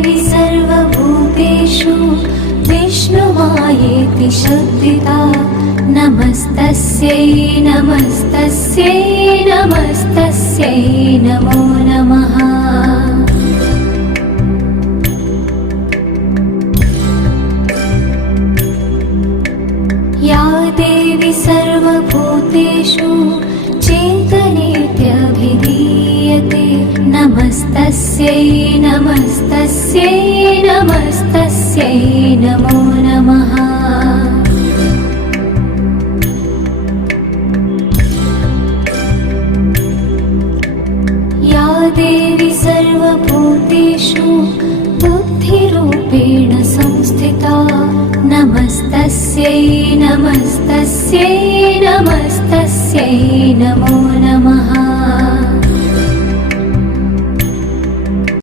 देवी सर्वभूतेषु विष्णुमायेति शब्दिता नमस्तस्यै नमस्तस्यै नमस्तस्यै नमो नमः। या देवी सर्वभूतेषु चेतनेत्यभिधीयते नमस्तस्यै नमस्तस्यै नमस्तस्यै नमो नमः। या देवी सर्वभूतेषु बुद्धिरूपेण संस्थिता नमस्तस्यै नमस्तस्यै नमस्तस्यै नमो नमः।